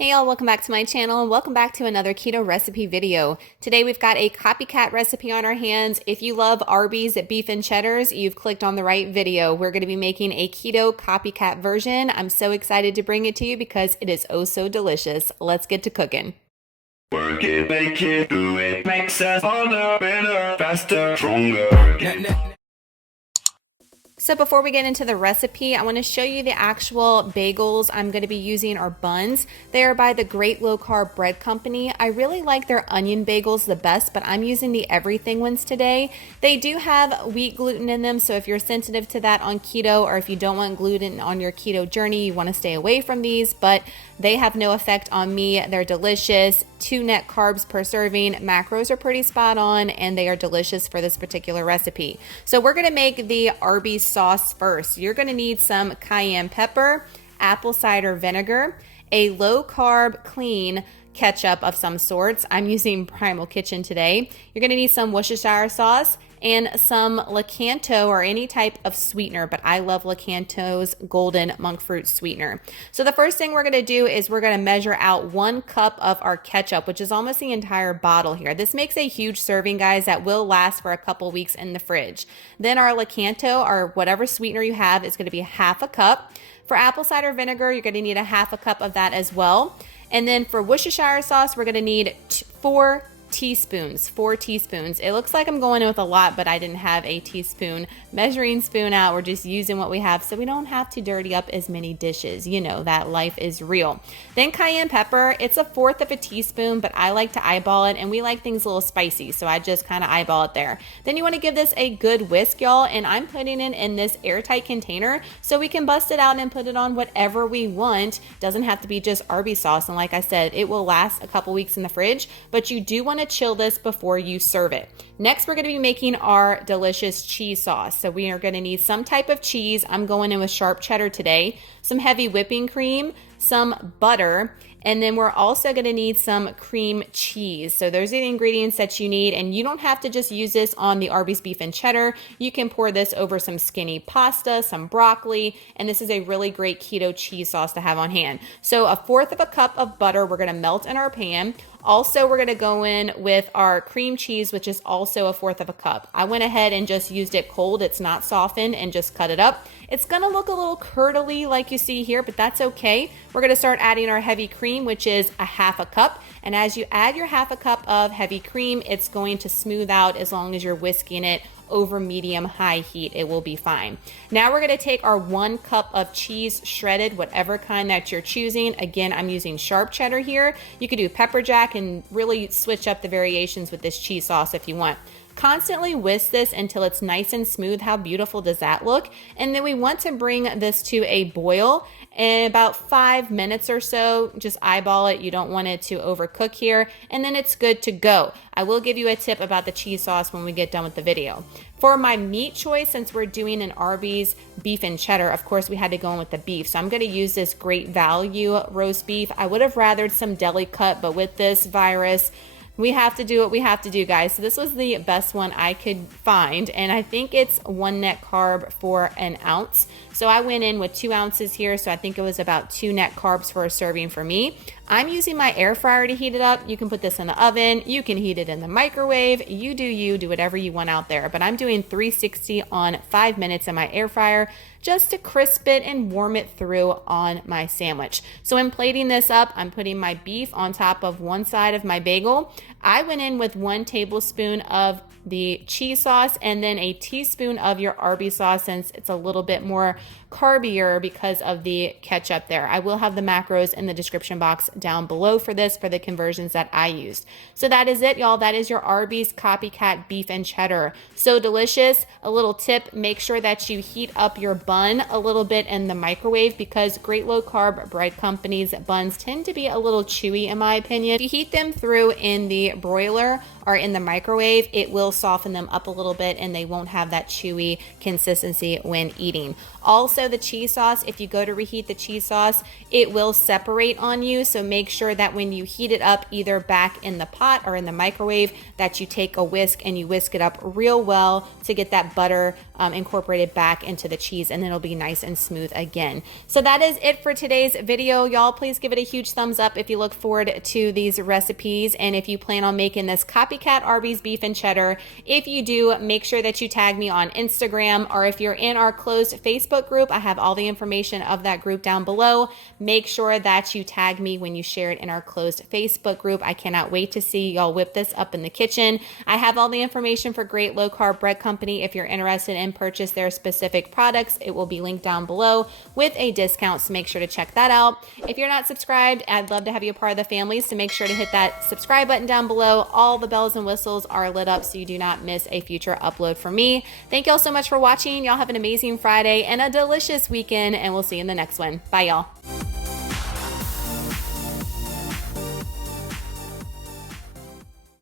Hey y'all, welcome back to my channel and welcome back to another keto recipe video. Today we've got a copycat recipe on our hands. If you love Arby's beef and cheddars, you've clicked on the right video. We're going to be making a keto copycat version. I'm so excited to bring it to you because it is oh so delicious. Let's get to cooking. Work it, make it, do it, makes us harder, better, faster, stronger. So before we get into the recipe, I want to show you the actual bagels I'm going to be using, or buns. They are by the Great Low Carb Bread Company. I really like their onion bagels the best, but I'm using the everything ones today. They do have wheat gluten in them, so if you're sensitive to that on keto, or if you don't want gluten on your keto journey, you want to stay away from these, but they have no effect on me. They're delicious. 2 net carbs per serving. Macros are pretty spot on, and they are delicious for this particular recipe. So we're going to make the Arby's sauce first. You're going to need some cayenne pepper, apple cider vinegar, a low carb clean ketchup of some sorts. I'm using Primal Kitchen today. You're going to need some Worcestershire sauce and some Lakanto or any type of sweetener, but I love Lakanto's golden Monkfruit sweetener. So the first thing we're going to do is we're going to measure out 1 cup of our ketchup, which is almost the entire bottle here. This makes a huge serving, guys, that will last for a couple weeks in the fridge. Then our Lakanto, or whatever sweetener you have, is going to be 1/2 cup. For apple cider vinegar, you're going to need 1/2 cup of that as well. And then for Worcestershire sauce, we're going to need 4 teaspoons. 4 teaspoons. It looks like I'm going with a lot, but I didn't have a teaspoon measuring spoon out. We're just using what we have so we don't have to dirty up as many dishes. You know that life is real. Then cayenne pepper, it's 1/4 teaspoon, but I like to eyeball it, and we like things a little spicy, so I just kind of eyeball it there. Then you want to give this a good whisk, y'all, and I'm putting it in this airtight container so we can bust it out and put it on whatever we want. Doesn't have to be just Arby's sauce, and like I said, it will last a couple weeks in the fridge, but you do want to chill this before you serve it. Next, we're going to be making our delicious cheese sauce. So we are going to need some type of cheese. I'm going in with sharp cheddar today, some heavy whipping cream, some butter, and then we're also going to need some cream cheese. So those are the ingredients that you need, and you don't have to just use this on the Arby's beef and cheddar. You can pour this over some skinny pasta, some broccoli, and this is a really great keto cheese sauce to have on hand. So 1/4 cup of butter we're going to melt in our pan. Also, we're going to go in with our cream cheese, which is also 1/4 cup. I went ahead and just used it cold. It's not softened, and just cut it up. It's going to look a little curdly like you see here, but that's okay. We're going to start adding our heavy cream, which is 1/2 cup. And as you add your 1/2 cup of heavy cream, it's going to smooth out as long as you're whisking it over medium-high heat. It will be fine. Now we're going to take our 1 cup of cheese, shredded, whatever kind that you're choosing. Again, I'm using sharp cheddar here. You could do pepper jack and really switch up the variations with this cheese sauce if you want. Constantly whisk this until it's nice and smooth. How beautiful does that look? And then we want to bring this to a boil in about 5 minutes or so. Just eyeball it. You don't want it to overcook here. And then it's good to go. I will give you a tip about the cheese sauce when we get done with the video. For my meat choice, since we're doing an Arby's beef and cheddar, of course we had to go in with the beef. So I'm going to use this Great Value roast beef. I would have rathered some deli cut, but with this virus, we have to do what we have to do, guys. So this was the best one I could find, and I think it's 1 net carb for an ounce. So I went in with 2 ounces here, so I think it was about 2 net carbs for a serving for me. I'm using my air fryer to heat it up. You can put this in the oven. You can heat it in the microwave. You do whatever you want out there. But I'm doing 360 on 5 minutes in my air fryer just to crisp it and warm it through on my sandwich. So in plating this up, I'm putting my beef on top of one side of my bagel. I went in with 1 tablespoon of the cheese sauce and then a teaspoon of your Arby's sauce, since it's a little bit more carbier because of the ketchup there. I will have the macros in the description box down below for this, for the conversions that I used. So that is it, y'all. That is your Arby's copycat beef and cheddar. So delicious. A little tip, make sure that you heat up your bun a little bit in the microwave, because Great Low Carb Bread Company's buns tend to be a little chewy in my opinion. If you heat them through in the broiler, are in the microwave, it will soften them up a little bit and they won't have that chewy consistency when eating. Also, the cheese sauce, if you go to reheat the cheese sauce, it will separate on you. So make sure that when you heat it up, either back in the pot or in the microwave, that you take a whisk and you whisk it up real well to get that butter incorporated back into the cheese, and then it'll be nice and smooth again. So that is it for today's video. Y'all, please give it a huge thumbs up if you look forward to these recipes, and if you plan on making this copycat Arby's beef and cheddar. If you do, make sure that you tag me on Instagram, or if you're in our closed Facebook group, I have all the information of that group down below. Make sure that you tag me when you share it in our closed Facebook group. I cannot wait to see y'all whip this up in the kitchen. I have all the information for Great Low Carb Bread Company. If you're interested in purchase their specific products, it will be linked down below with a discount, so make sure to check that out. If you're not subscribed, I'd love to have you a part of the family, so make sure to hit that subscribe button down below. All the bells and whistles are lit up so you do not miss a future upload from me. Thank y'all so much for watching. Y'all have an amazing Friday and a delicious weekend, and we'll see you in the next one. Bye, y'all.